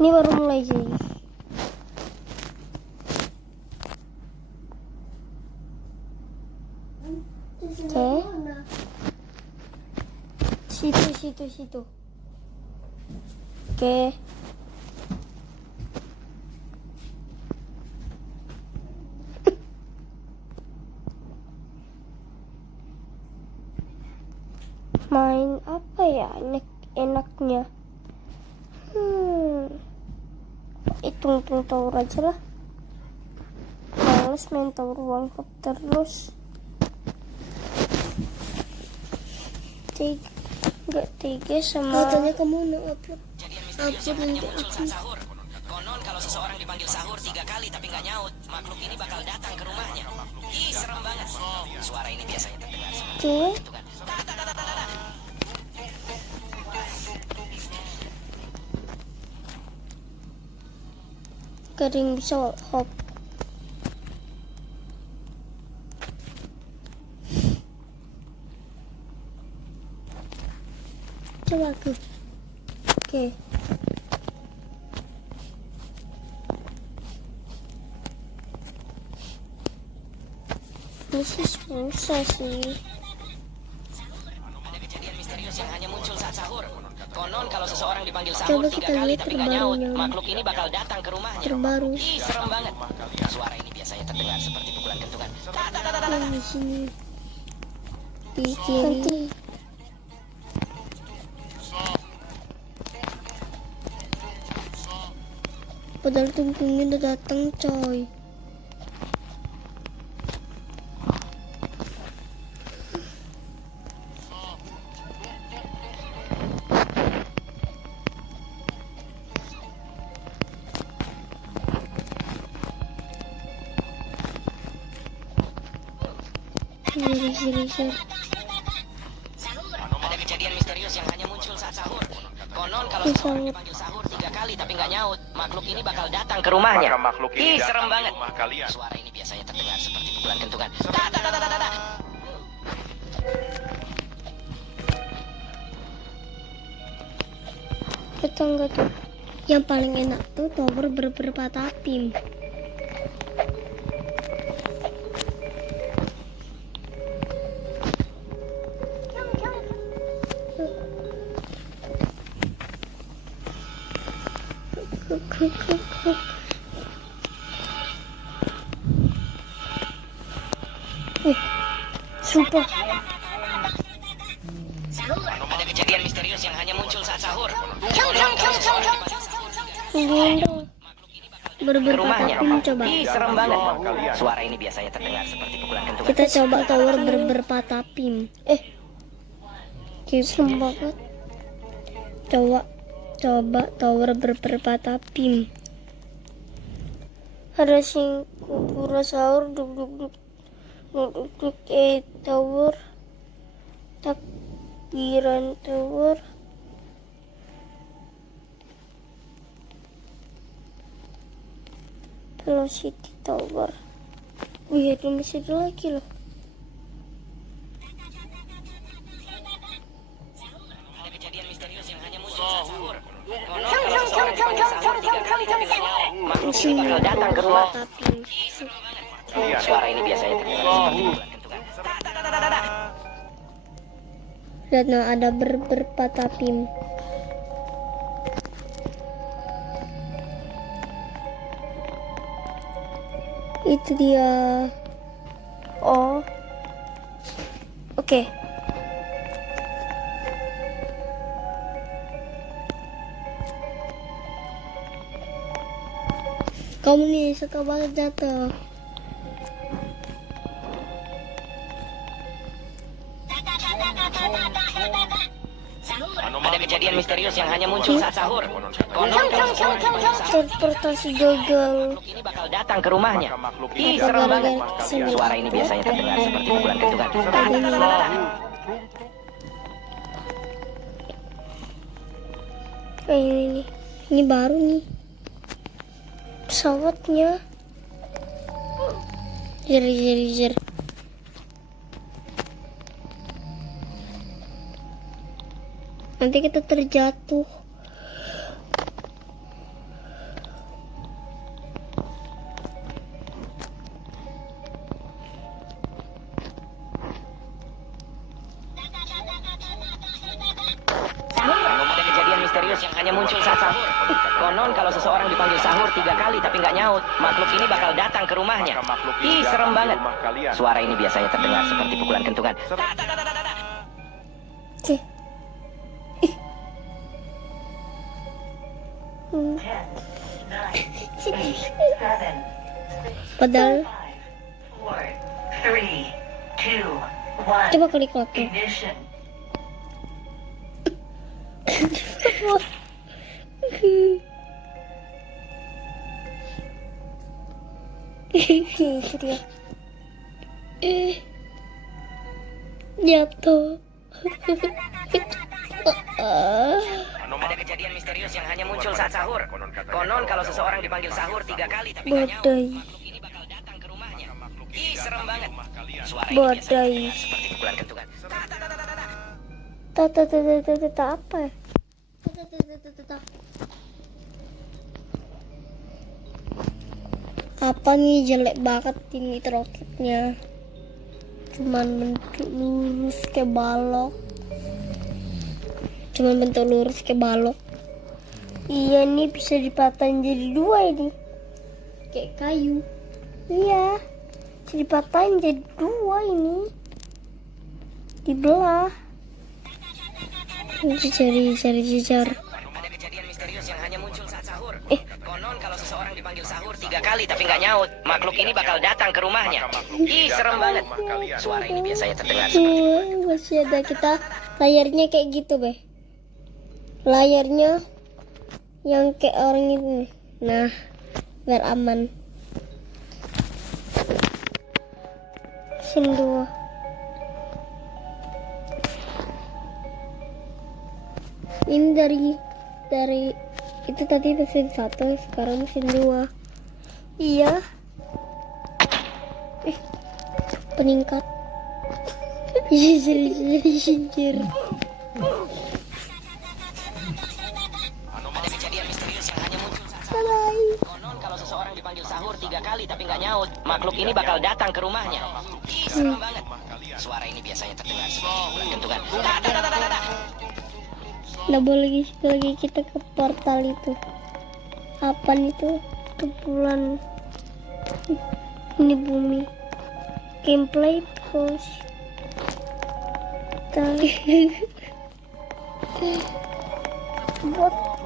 Ini baru mulai jadi. Oke. Situ. Oke. Main apa ya enaknya? Hitung tower aja lah. Males main tower wangkap terus. Nggak tega sama. Katanya kamu mau upload nanti aku. Konon kalau seseorang dipanggil sahur 3 kali tapi nggak nyaut, makhluk ini bakal datang ke rumahnya. Ih, serem banget. Suara ini biasanya terdengar seperti Oke. itu kan. Kering bisa hop. Coba aku. Oke. Ini sih susah sih. Ada kejadian misterius yang hanya muncul saat sahur. Konon kalau seseorang dipanggil sahur Coba 3 kita kali lihat tapi nggak nyaut, terbarunya. makhluk ini bakal datang ke rumahnya. Terbaru. Ih, serem banget. Suara ini biasanya terdengar seperti pukulan kentungan. Yang di sini. Di kiri. Nanti Padahal tungguin udah datang coy. Sini. Ada kejadian misterius yang hanya muncul saat sahur. Konon kalau seseorang dipanggil sahur 3 kali tapi nggak nyaut, makhluk ini bakal datang ke rumahnya. Maka makhluk ini Ih, serem datang ke banget. rumah kalian. Suara ini biasanya terdengar seperti pukulan kentungan. tetangga tuh. Yang paling enak tuh tower beberapa tapim. Sumpah. Ada kejadian misterius yang hanya muncul saat sahur. Konon kalau seseorang dipanggil sahur 3 kali Tungguin dong. ke Beberapa rumahnya. tapim coba. Ih, serem banget. Suara ini biasanya terdengar seperti pukulan kentungan. Kita coba tower beberapa tapim. Serem banget. Coba tower beberapa tapim. Ada sing kupura sahur duk tower takbiran tower. Velocity tower. Iya, itu masih ada lagi loh. Ada kejadian misterius yang hanya muncul saat sahur. Konon kalau seseorang dipanggil sahur 3 kali tapi nggak nyaut, makhluk ini bakal datang ke rumah. Tapim. Suara ini biasanya terdengar seperti pukulan kentungan. Lihat, nah, ada beberapa tapim. Itu dia. Oh. Oke. Kamu nih suka banget jatuh. Ada kejadian misterius yang hanya muncul saat sahur. Konon kalau seseorang dipanggil sahur Transportasi gagal. makhluk ini bakal datang ke rumahnya. Maka makhluk Ih, ini serem datang ke banget. rumah kalian. Suara ini biasanya terdengar seperti pukulan kentungan. Ini nih. Ini baru nih. Pesawatnya. Jer. Nanti kita terjatuh. Ada kejadian misterius yang hanya muncul saat sahur. Konon kalau seseorang dipanggil sahur 3 kali tapi nggak nyaut, makhluk ini bakal datang ke rumahnya. Ih, serem banget. Suara ini biasanya terdengar seperti pukulan kentungan. Oke. Padahal coba klik waktu. Jatuh. Ada kejadian misterius yang hanya muncul saat sahur. Konon kalau seseorang dipanggil sahur 3 kali tapi nggak nyaut, Bodai. makhluk ini bakal datang ke rumahnya. Ih, serem banget. Suara ini Bodai. biasanya seperti pukulan kentungan. Apa ya? Apa nih, jelek banget ini roketnya. Cuman bentuk lurus kayak balok. Iya, nih bisa dipatahin jadi 2 ini. Kayak kayu. Iya. Bisa dipatahin jadi 2 ini. Dibelah. Cari jejar. Ada kejadian misterius yang hanya muncul saat sahur. Konon kalau seseorang dipanggil sahur 3 kali tapi nggak nyaut, makhluk ini bakal datang ke rumahnya. Ih, serem banget. Suara ini biasanya terdengar seperti Masih ada kita layarnya kayak gitu, Beh. Layarnya yang kayak orang itu nih. Nah, biar aman. Scene 2. Ini dari itu tadi mesin 1, sekarang mesin 2. Iya. Peningkat. Jijir. Ada kejadian misterius yang hanya muncul saat sahur. Bye. Konon kalau seseorang dipanggil sahur 3 kali tapi nggak nyaut, makhluk ini bakal datang ke rumahnya. Ih, serem banget. Suara ini biasanya terdengar seperti pukulan kentungan. Nggak boleh lagi kita ke portal itu. Apaan itu? Kepulan. Ini bumi. Gameplay terus.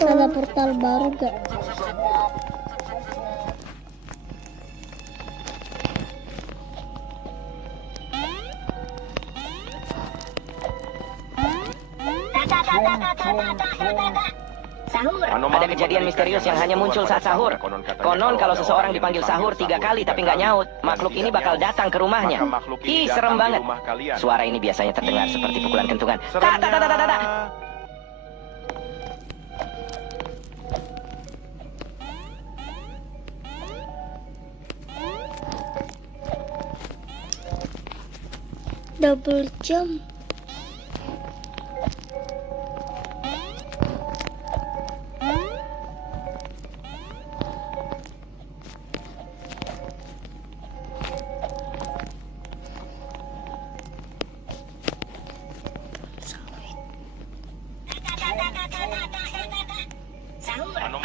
Ada portal baru gak? Ada kejadian misterius yang hanya muncul saat sahur. Konon kalau seseorang dipanggil sahur 3 kali tapi nggak nyaut, makhluk ini bakal datang ke rumahnya. Ih, serem banget. Suara ini biasanya terdengar seperti pukulan kentungan. Double jump.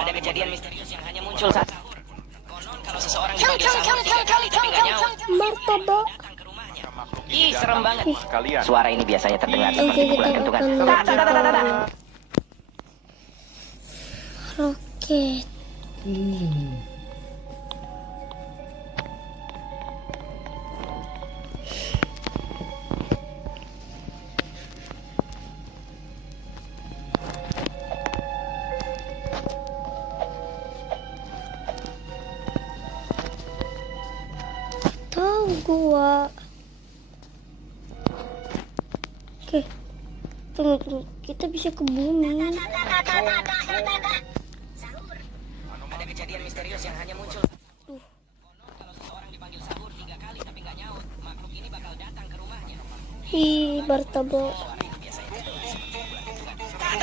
Ada kejadian misterius yang hanya muncul saat sahur. Konon kalau seseorang dipanggil sahur 3 kali tapi nggak nyaut, Martabak. datang ke rumahnya. Ih, serem banget. Suara ini biasanya terdengar Oke, seperti kita pukulan kentungan. akan roket. Tahu gua. Oke. Tunggu. Kita bisa ke bumi. Ada kejadian misterius yang hanya muncul. Konon kalau seseorang dipanggil sahur 3 kali tapi nggak nyaut, makhluk ini bakal datang ke rumahnya. Ih, martabak. Suara ini biasanya terdengar seperti pukulan kentungan.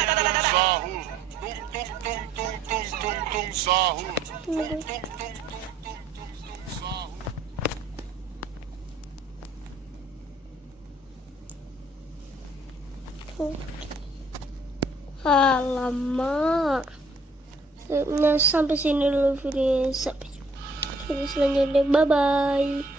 sahur. Tung tung tung tung tung tung tung sahur. Tung tung tung tung tung tung sahur. Alamak. Nah, sampai sini dulu video. Sampai video selanjutnya. Bye bye.